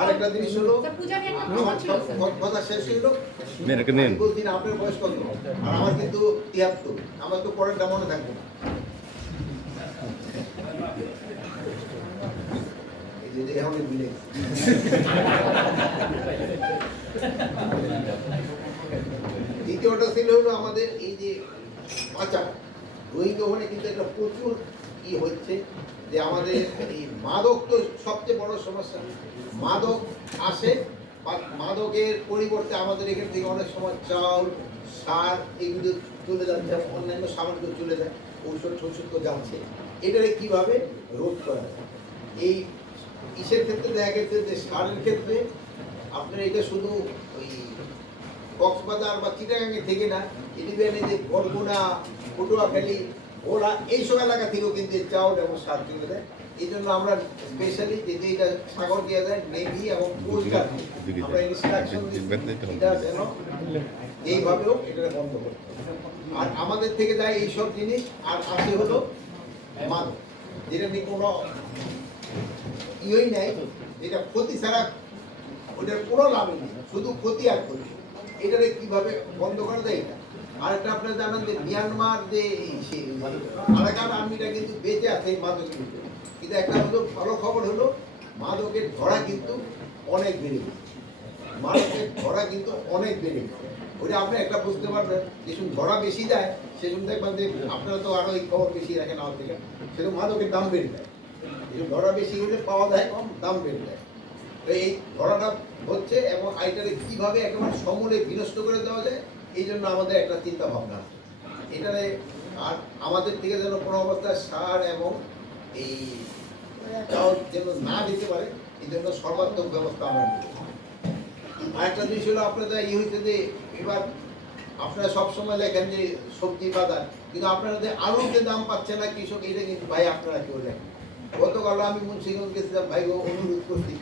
আরেকটা জিনিস হলো কথা শেষ হইলো, বলছি না আপনার বয়স কত, আর আমার কিন্তু ৭৩, আমার তো পরেরটা মনে থাকবে না। দ্বিতীয়টা ছিল হলো আমাদের এই যে পাচার, রোহিঙ্গ ওখানে কিন্তু একটা প্রচুর হচ্ছে যে আমাদের এই মাদক তো সবচেয়ে বড় সমস্যা। মাদক আসে, মাদকের পরিবর্তে আমাদের এখান থেকে অনেক সময় চাল, সার এগুলো চলে যাচ্ছে, অন্যান্য সামগ্রী চলে যায়, ঔষধ তো যাচ্ছে। এটারে কিভাবে রোধ করা যায়? এই ইসের ক্ষেত্রে দেখা গেছে যে সারের ক্ষেত্রে আপনার এটা শুধু ওই কক্সবাজার বা চিটাগাঙ্গে থেকে না, এদিকে যে বরগুনা, পটুয়াখালী, ওরা এইসব এলাকা থেকেও কিন্তু চাউল এবং সার চলে দেয়। এই জন্য আমরা স্পেশালি যদি এটা সাগর দিয়ে দেয়, নেভি এবং কোস্টগার্ড আমরা ইনস্ট্রাকশন এটা যেন এইভাবেও এটা বন্ধ করতে হবে। আর আমাদের থেকে যায় এইসব জিনিস, আর আসে হলো মাদক, যেটা নিয়ে কোনো ইয়েই নেই, যেটা ক্ষতি ছাড়া ওটার কোনো লাভই নেই, শুধু ক্ষতি আর ক্ষতি। এটারে কিভাবে বন্ধ করা যায় এটা। আরেকটা আপনারা জানেন যে মিয়ানমার যে আরাকান আর্মিটা কিন্তু বেঁচে আছে এই মাদকের ভিতরে, কিন্তু একটা হলো ভালো খবর হলো মাদকের ধরা কিন্তু অনেক বেড়ে গেছে, মাদকের ধরা কিন্তু অনেক বেড়ে গেছে। ওইটা আপনি একটা বুঝতে পারবেন, যেসব ধরা বেশি যায় সেসব দেখবেন যে আপনারা তো আরো এই খবর বেশি রাখেন আমার থেকে, সেরকম মাদকের দাম বেড়ে যায়। যেসব ধরা বেশি হলে পাওয়া যায় কম, দাম বেড়ে যায়। তো এই ধরাটা হচ্ছে, এবং আইটারে কিভাবে একেবারে সমূলে বিনষ্ট করে দেওয়া যায়, এই জন্য আমাদের একটা চিন্তা ভাবনা আছে এটারে। আর আমাদের থেকে যেন কোনো অবস্থায় সার এবং এই চাউল যেন না দিতে পারে, এই জন্য সর্বাত্মক ব্যবস্থা আমরা নেব। আরেকটা জিনিস হলো আপনাদের হয়েছে যে এবার আপনারা সবসময় লেখেন যে সবজি বাজার, কিন্তু আপনারা যে আলুর যে দাম পাচ্ছে না কৃষক, এটা কিন্তু ভাই আপনারা কেউ লেখেন। গতকাল আমি মুন্সিগঞ্জ গেছিলাম, ভাই অনুরোধ করছি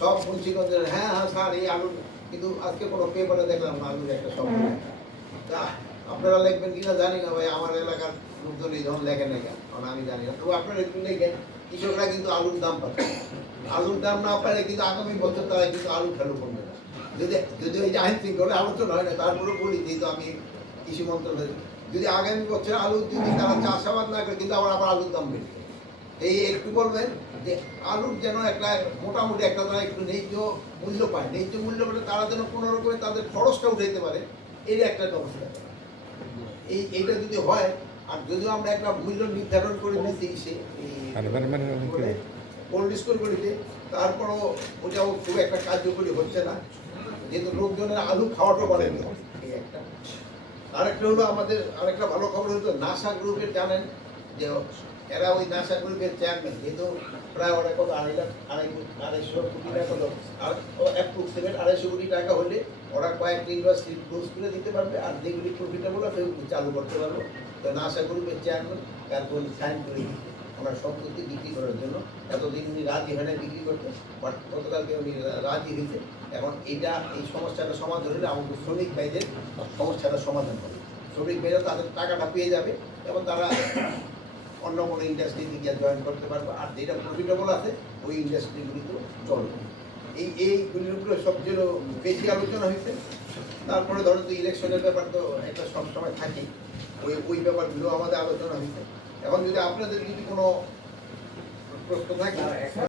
সব মুন্সিগঞ্জের, হ্যাঁ হ্যাঁ স্যার এই আলুর, কিন্তু আজকে কোনো পেপারে দেখলাম না আলুর একটা শব্দ। তা আপনারা লিখবেন কিনা জানি না ভাই, আমার এলাকার লোকজন এই যখন লেখেন না কেন, কারণ আমি জানি না। তবু আপনারা একটু লেখেন, কৃষকরা কিন্তু আলুর দাম পাচ্ছে, আলুর দাম না পারে কিন্তু আগামী বছর তারা কিন্তু আলু ঠালু করবে না। যদি ওই যে আইন শৃঙ্খলা আলোচনা হয় না, তারপরে বলি যেহেতু আমি কৃষি মন্ত্রণালয়, যদি আগামী বছর আলু যদি তারা চাষাবাদ না করে, কিন্তু আবার আলুর দাম বেড়ে যায়। এই একটু বলবেন যে আলুর যেন একটা মোটামুটি একটা তারা একটু ন্যায্য মূল্য পায়, ন্যায্য মূল্য পেলে তারা যেন কোনোরকম করে তাদের খরচটা উঠাইতে পারে, এই একটা ব্যবস্থা। এইটা যদি হয়, আর যদিও আমরা একটা মূল্য নির্ধারণ করে দিচ্ছি সে কোল্ড স্টোরগুলিতে, তারপরও ওটাও খুব একটা কার্যকরী হচ্ছে না, যেহেতু লোকজনের আলু খাওয়াটা বলে এই একটা। আরেকটা হলো আমাদের আরেকটা ভালো খবর হলো নাসা গ্রুপের, জানেন যে এরা ওই নাসা গ্রুপের চেয়ারম্যান, যেহেতু প্রায় ওরা কত 250 কোটি টাকা হলো, আর অ্যাপ্রক্সিমেট 250 কোটি টাকা হলে ওরা কয়েকটা ইউনিভার্সিটি ক্লোজ করে দিতে পারবে, আর যেগুলি প্রফিটেবল সেগুলো চালু করতে পারবে। তো নাসা গ্রুপের চেয়ারম্যান তারপর সাইন করে দিচ্ছে ওনার সম্পত্তি বিক্রি করার জন্য। এতদিন উনি রাজি হয় না বিক্রি করতে, বাট গতকালকে উনি রাজি হয়েছে। এখন এইটা এই সমস্যাটা সমাধান হলে আমাদের শ্রমিক ভাইদের সমস্যাটা সমাধান হবে, শ্রমিক ভাইরা তাদের টাকাটা পেয়ে যাবে এবং তারা অন্য কোনো ইন্ডাস্ট্রিতে গিয়ে জয়েন করতে পারবে, আর যেটা প্রফিটেবল আছে ওই ইন্ডাস্ট্রিগুলিতেও চলবে। এইগুলির উপরে সবচেয়ে বেশি আলোচনা হয়েছে। তারপরে ধরুন তো ইলেকশনের ব্যাপার তো একটা সবসময় থাকে, ওই ব্যাপারগুলো আমাদের আলোচনা হয়েছে। এখন যদি আপনাদের যদি কোনো প্রশ্ন থাকে